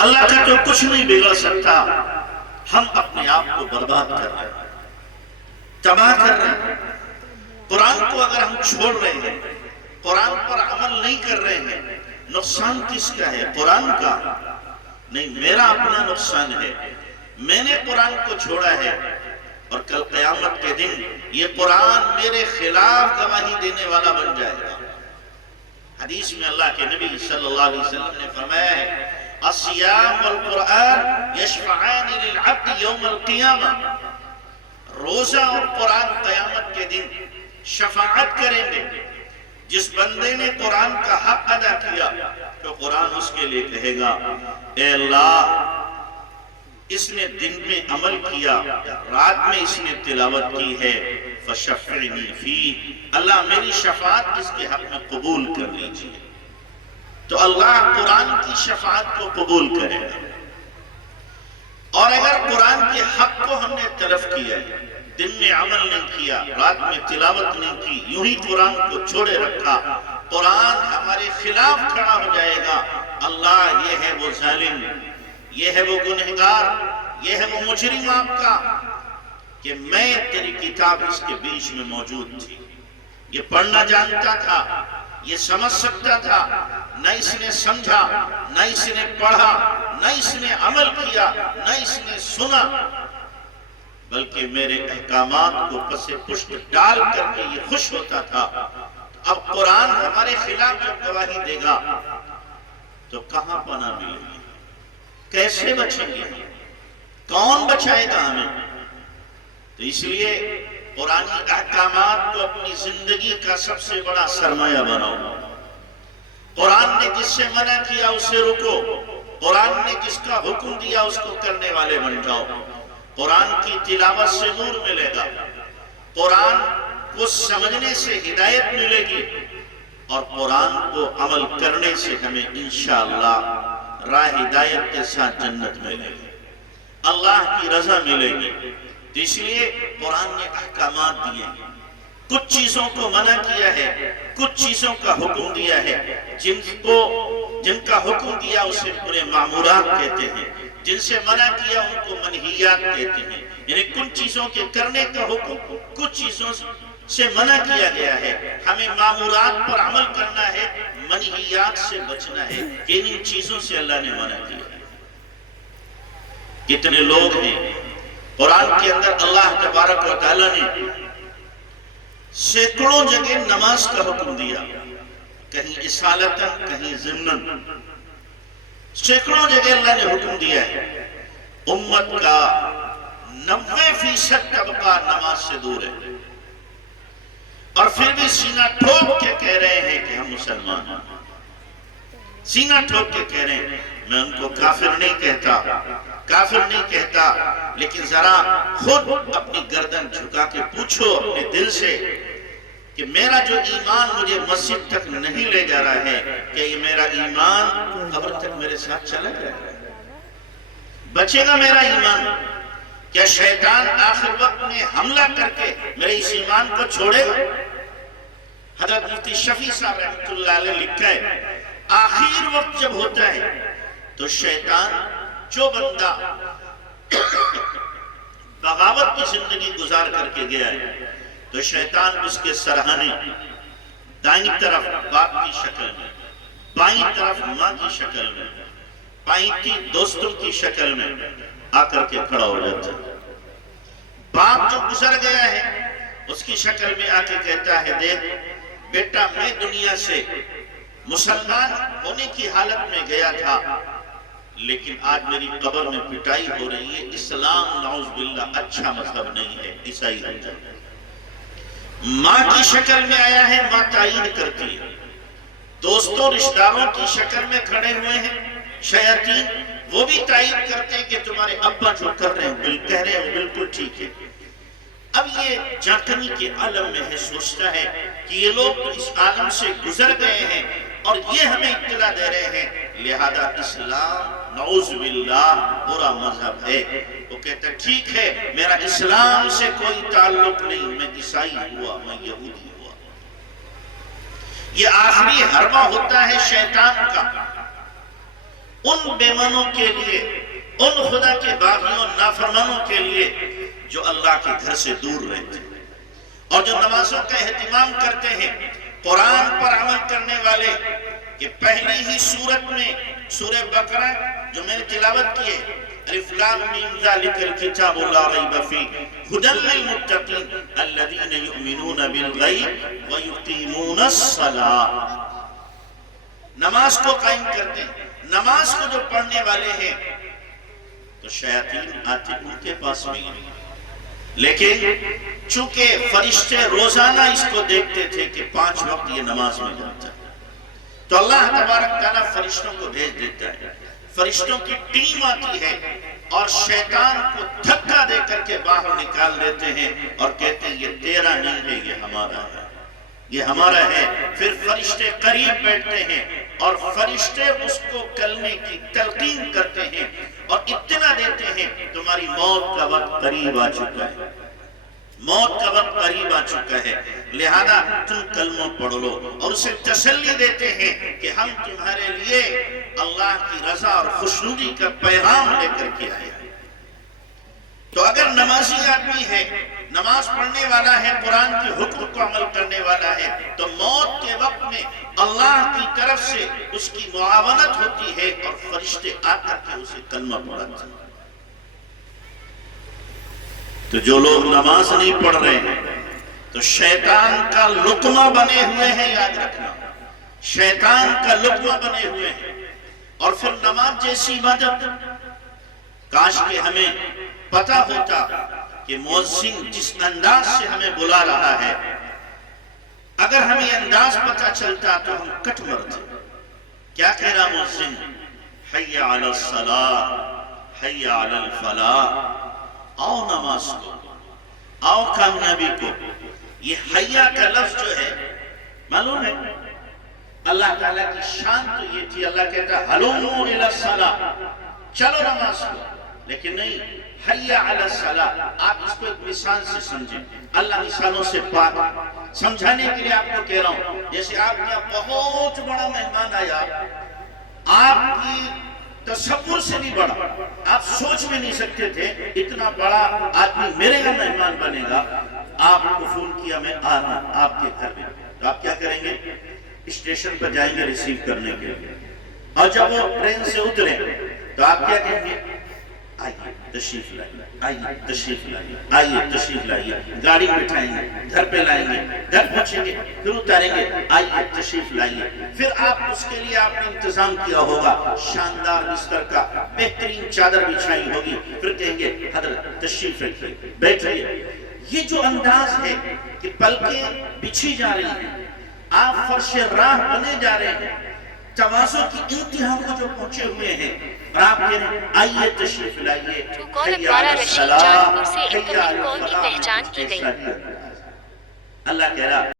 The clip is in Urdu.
اللہ کا تو کچھ نہیں بگڑ سکتا، ہم اپنے آپ کو برباد کر رہے ہیں، تباہ کر رہے ہیں۔ قرآن کو اگر ہم چھوڑ رہے ہیں، قرآن پر عمل نہیں کر رہے ہیں، نقصان کس کا ہے؟ قرآن کا نہیں، میرا اپنا نقصان ہے۔ میں نے قرآن کو چھوڑا ہے اور کل قیامت کے دن یہ قرآن میرے خلاف گواہی دینے والا بن جائے گا۔ حدیث میں اللہ کے نبی صلی اللہ علیہ وسلم نے فرمایا ہے الصیام والقرآن یشفعان للعبد یوم القیامہ، روزہ اور قرآن قیامت کے دن شفاعت کریں گے۔ جس بندے نے قرآن کا حق ادا کیا تو قرآن اس کے لیے کہے گا اے اللہ، اس نے دن میں عمل کیا، رات میں اس نے تلاوت کی ہے، فشفعنی فی، اللہ میری شفاعت اس کے حق میں قبول کر لیجئے۔ تو اللہ قرآن کی شفاعت کو قبول کرے گا۔ اور اگر قرآن کے حق کو ہم نے تلف کیا ہے، دن میں عمل نہیں کیا، رات میں تلاوت نہیں کی، یوں ہی قرآن کو چھوڑے رکھا، قرآن ہمارے خلاف کھڑا ہو جائے گا۔ اللہ یہ ہے وہ ظالم، یہ ہے وہ گنہگار، یہ ہے وہ مجرم آپ کا کہ میں تیری کتاب اس کے بیچ میں موجود تھی، یہ پڑھنا جانتا تھا، یہ سمجھ سکتا تھا، نہ اس نے سمجھا، نہ اس نے پڑھا، نہ اس نے عمل کیا، نہ اس نے سنا، بلکہ میرے احکامات کو پس پشت ڈال کر کے یہ خوش ہوتا تھا۔ اب قرآن ہمارے خلاف جب گواہی دے گا تو کہاں پناہ ملے گی؟ کیسے بچیں گے؟ کون بچائے گا ہمیں؟ تو اس لیے قرآنی احکامات کو اپنی زندگی کا سب سے بڑا سرمایہ بناؤ۔ قرآن نے جس سے منع کیا اسے رکو، قرآن نے جس کا حکم دیا اس کو کرنے والے بن جاؤ۔ قرآن کی تلاوت سے نور ملے گا، قرآن کو سمجھنے سے ہدایت ملے گی، اور قرآن کو عمل کرنے سے ہمیں انشاءاللہ راہ ہدایت کے ساتھ جنت ملے گی، اللہ کی رضا ملے گی۔ تو اس لیے قرآن نے احکامات دیے ہیں، کچھ چیزوں کو منع کیا ہے، کچھ چیزوں کا حکم دیا ہے۔ جن کا حکم دیا اسے پورے معمورات کہتے ہیں، جن سے منع کیا ان کو منہیات کہتے ہیں۔ یعنی کچھ چیزوں کے کرنے کا حکم، کچھ چیزوں سے منع کیا گیا ہے، ہمیں معمورات پر عمل کرنا ہے، منہیات سے بچنا ہے۔ ان چیزوں سے اللہ نے منع کیا ہے۔ کتنے لوگ ہیں قرآن کے اندر اللہ تبارک و تعالیٰ نے سینکڑوں جگہ نماز کا حکم دیا، کہیں اصالتاً، کہیں ضمناً، سینکڑوں جگہ اللہ نے حکم دیا ہے۔ امت کا 90% طبقہ نماز سے دور ہے، اور پھر بھی سینہ ٹھوک کے کہہ رہے ہیں کہ ہم مسلمان ہیں، سینہ ٹھوک کے کہہ رہے ہیں۔ میں ان کو کافر نہیں کہتا، کافر نہیں کہتا، لیکن ذرا خود اپنی گردن جھکا کے پوچھو اپنے دل سے کہ میرا جو ایمان مجھے مسجد تک نہیں لے جا رہا ہے، کہ یہ میرا ایمان قبر تک میرے ساتھ چلا جائے گا؟ بچے گا میرا ایمان؟ کیا شیطان آخر وقت میں حملہ کر کے میرے اس ایمان کو چھوڑے گا؟ حضرت مفتی شفیع صاحب رحمۃ اللہ علیہ لکھا ہے آخر وقت جب ہوتا ہے تو شیطان، جو بندہ بغاوت کی زندگی گزار کر کے گیا ہے، تو شیطان اس کے سرہانے دائیں طرف باپ کی شکل میں، بائیں طرف ماں کی شکل میں، پائیں دوستوں کی شکل میں آ کر کے کھڑا ہو جاتا ہے۔ باپ جو گزر گیا ہے اس کی شکل میں آ کے کہتا ہے دیکھ بیٹا، میں دنیا سے مسلمان ہونے کی حالت میں گیا تھا، لیکن آج میری قبر میں پٹائی ہو رہی ہے۔ اسلام نعوذ باللہ اچھا مذہب نہیں ہے، عیسائی ہو جائے۔ ماں کی شکل میں آیا ہے، ماں تائید کرتی ہے۔ دوستوں رشتہ داروں کی شکل میں کھڑے ہوئے ہیں شیاطین، وہ بھی تائید کرتے ہیں کہ تمہارے ابا جو کر رہے ہیں کہہ رہے ہیں بالکل ٹھیک ہے۔ اب یہ جاکنی کے عالم میں ہے، سوچتا ہے کہ یہ لوگ تو اس عالم سے گزر گئے ہیں اور یہ ہمیں اطلاع دے رہے ہیں، لہذا اسلام نعوذ باللہ برا مذہب ہے۔ وہ کہتا ہے ٹھیک ہے، میرا اسلام سے کوئی تعلق نہیں، میں عیسائی ہوا، میں یہودی ہوا۔ یہ آخری حربہ ہوتا ہے شیطان کا، ان بیمانوں کے لیے، ان خدا کے باغیوں نافرمانوں کے لیے جو اللہ کے گھر سے دور رہتے ہیں اور جو نمازوں کا اہتمام کرتے ہیں، قرآن پر عمل کرنے والے، کہ پہلی ہی سورت میں سورہ بقرہ جو میں نے تلاوت کی ہے، الف لام میم ذالک الکتاب لا ریب فیہ ھدی للمتقین الذین یؤمنون بالغیب ویقیمون الصلاۃ، نماز کو قائم کرتے ہیں۔ نماز کو جو پڑھنے والے ہیں تو شیاطین آتے ان کے پاس بھی ہیں، لیکن چونکہ فرشتے روزانہ اس کو دیکھتے تھے کہ 5 وقت یہ نماز میں جاتا ہے، تو اللہ تبارک تعالیٰ فرشتوں کو بھیج دیتا ہے، فرشتوں کی ٹیم آتی ہے اور شیطان کو دھکا دے کر کے باہر نکال دیتے ہیں اور کہتے ہیں یہ تیرا نہیں ہے، یہ ہمارا ہے، یہ ہمارا ہے۔ پھر فرشتے قریب بیٹھتے ہیں اور فرشتے اس کو کلمے کی تلقین کرتے ہیں اور اطلاع دیتے ہیں تمہاری موت کا وقت قریب آ چکا ہے، موت کا وقت قریب آ چکا ہے، لہذا تم کلمہ پڑھ لو، اور اسے تسلی دیتے ہیں کہ ہم تمہارے لیے اللہ کی رضا اور خوشنودی کا پیغام لے کر کے آئے ہیں۔ تو اگر نمازی آدمی ہے، نماز پڑھنے والا ہے، قرآن کے حکم کو عمل کرنے والا ہے، تو موت کے وقت میں اللہ کی طرف سے اس کی معاونت ہوتی ہے اور فرشتے آ کر کے اسے کلمہ پڑھاتے ہیں۔ تو جو لوگ نماز نہیں پڑھ رہے ہیں تو شیطان کا لقمہ بنے ہوئے ہیں، یاد رکھنا، شیطان کا لقمہ بنے ہوئے ہیں۔ اور پھر نماز جیسی عبادت، کاش کہ ہمیں پتہ ہوتا کہ مؤذن جس انداز سے ہمیں بلا رہا ہے، اگر ہمیں انداز پتہ چلتا تو ہم کٹ مرتے۔ کیا کہہ رہا مؤذن؟ حی علی الصلاۃ، حی علی الفلاح، آؤ نماز کو، آؤ کامیابی کو۔ یہ حیا کا لفظ جو ہے، معلوم ہے اللہ تعالیٰ کی شان تو یہ تھی، اللہ کہتا ہے ہلوموا الی الصلاۃ، چلو نماز کو، لیکن نہیں حی علی الصلاۃ۔ آپ اس کو ایک مثال سے سمجھیں، اللہ مثالوں سے پاک، سمجھانے کے لیے آپ کو کہہ رہا ہوں۔ جیسے آپ کے یہاں بہت بڑا مہمان آیا، آپ کی تصور سے بھی بڑا، آپ سوچ بھی نہیں سکتے تھے اتنا بڑا آدمی میرے یہاں مہمان بنے گا، آپ کو فون کیا میں آ رہا ہوں آپ کے گھر میں، تو آپ کیا کریں گے؟ اسٹیشن پر جائیں گے ریسیو کرنے کے لیے، اور جب وہ ٹرین سے اتریں تو آپ کیا کہیں گے؟ آئیے تشریف لائیے، آئیے تشریف لائیے، آئیے تشریف لائیے، گاڑی بٹھائیں گے، گھر پہ لائیں گے، گھر پہنچیں گے، پھر اتاریں گے، آئیے تشریف لائیے۔ پھر آپ اس کے لیے آپ نے انتظام کیا ہوگا شاندار بستر کا، بہترین چادر بچھائی ہوگی، پھر کہیں گے حضرت تشریف رکھیے، بیٹھیے۔ یہ جو انداز ہے کہ پلکیں بچھی جا رہی ہیں، آپ فرش راہ بنے جا رہے ہیں، تواضع کی انتہا کو جو پہنچے ہوئے ہیں، اور آپ کہہ رہے ہیں آئیے تشریف لائیے، رشید جان پور سے انکمنگ کال کی پہچان کی گئی۔ اللہ کہہ رہا